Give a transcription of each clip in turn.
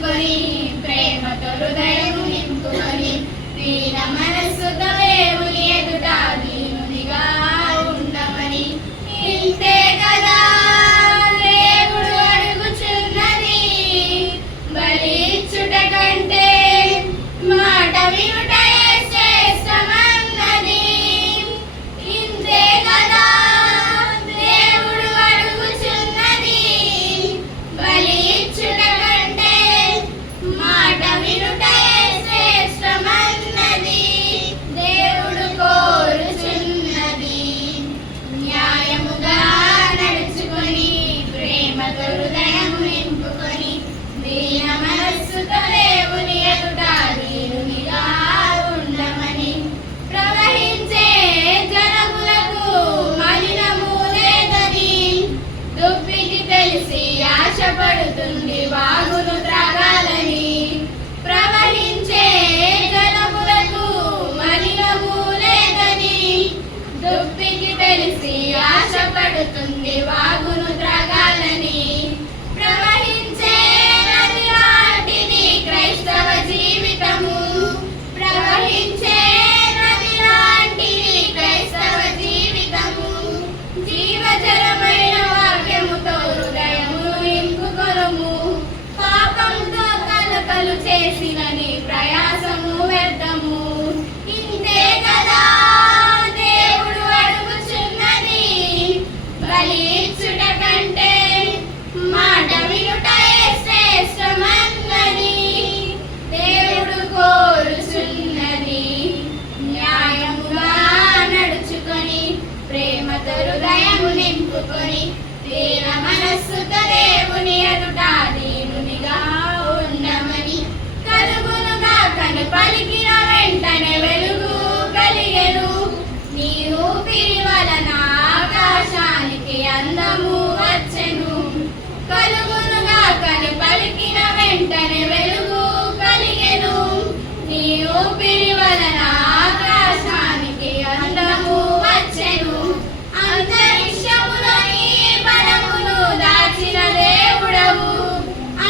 నడుచుకొని ప్రేమతో హృదయము నింపుకొని దీన మనస్సుతో దేవుని ఎదుట దీనునిగా ఉండమని. ఇంతే కదా దేవుడు అడుగుచున్నది, బలి ఇచ్చుట కంటే మాట వినుటయే శ్రేష్టమన్నది. ఇంతే కదా దేవుడు అడుగుచున్నది, బలి ఇచ్చుట కంటే మాట వినుటయే శ్రేష్టమన్నది. దేవుడు కోరుచున్నది న్యాయముగా నడుచుకొని ప్రేమతో హృదయం నింపుకొని దీన మనస్సుతో దేవుని ఎదుట దీనునిగా ఉండమని. ప్రవహించే జలములకు మలినము లేదని దుప్పికి తెలిసి ఆశపడుతుంది వాగును త్రాగాలని. ప్రవహించే జలములకు మలినము లేదని దుప్పికి తెలిసి ఆశపడుతుంది వాగును త్రాగాలని. ప్రవహించే నది లాంటిది క్రైస్తవ జీవితము, ప్రవహించే నది లాంటిది క్రైస్తవ జీవితము. జీవజలమైన వాక్యముతో హృదయమును నింపుకొనుము, పాపంతో కలకలు చేసిన నీ ప్రయాసము వ్యర్థము. ఇంతే కదా దేవుడు అడుగుచున్నది, బలి ఇచ్చుట కంటే మాట వినుటయే శ్రేష్టమన్నది. దేవుడు కోరుచున్నది న్యాయముగా నడుచుకొని ప్రేమతో హృదయము నింపుకొని దీన మనస్సుతో దేవుని ఎదుట దీనునిగా ఉండమని. కలుగునుగా కను పలికిన వెంటనే వెలుగు కలిగెను, నీ ఊపిరి వలన ఆకాశానికి అందము వచ్చెను. కలుగునుగా కను పలికిన వెంటనే వెలుగు కలిగెను, నీ ఊపిరి వలన ఆకాశానికి అందము వచ్చెను. అంతరిక్షములో నీ బలమును దాచిన దేవుడవు,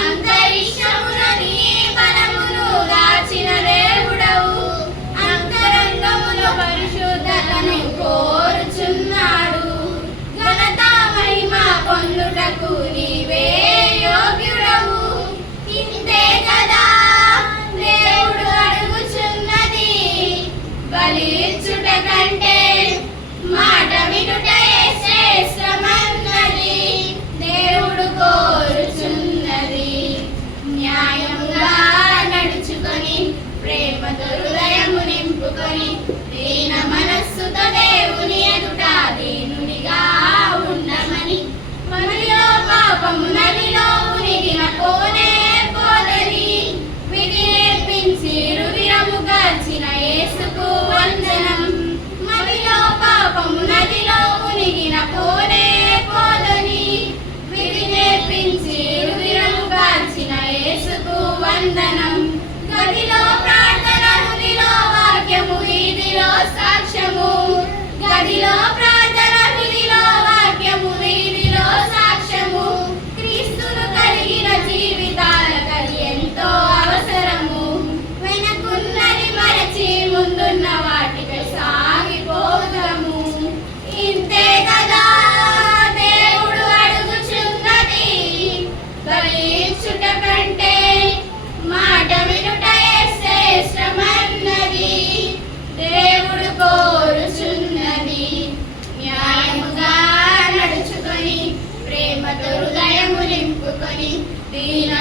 అంతరిక్షములో నీ బలమును దాచిన దేవుడవు. అంతరంగములో పరిశుద్ధతను కోరుచున్నాడు, ఘనత మహిమ పొందుటకు నీవే యోగ్యుడవు. ఇంతే కదా దేవుడు అడుగుచున్నది, బలి ఇచ్చుట కంటే మాట వినుటయే శ్రేష్టమన్నది. దేవుడు కోరుచున్నది న్యాయముగా నడుచుకొని ప్రేమతో హృదయము నింపుకొని దీన మనస్సుతో దేవుని ఎదుట దీనునిగా ఉండమని. మనలో పాపము నదిలో మునిగిన పోనే పోదని విధి నేర్పించి రుధిరము కార్చిన యేసుకు వందనం. మనలో పాపము నదిలో మునిగిన పోనే పోదని విధి నేర్పించి రుధిరము కార్చిన యేసుకు వందనం. గదిలో ప్రార్థన, హృదిలో వాక్యము, వీధిలో సాక్ష్యము. గదిలో ప్రార్థన, హృదిలో వాక్యము, వీధిలో సాక్ష్యము. క్రీస్తును కలిగిన జీవితాలకది ఎంతో అవసరము. వెనకున్నది మరచి ముందున్న వాటిపై సాగిపోదము. ఇంతే కదా దేవుడు అడుగుచున్నది, బలి ఇచ్చుట కంటే మాట వినుటయే శ్రేష్టమన్నది. దేవుడు కోరుచున్నది న్యాయముగా నడుచుకొని ప్రేమతో హృదయము నింపుకొని దీన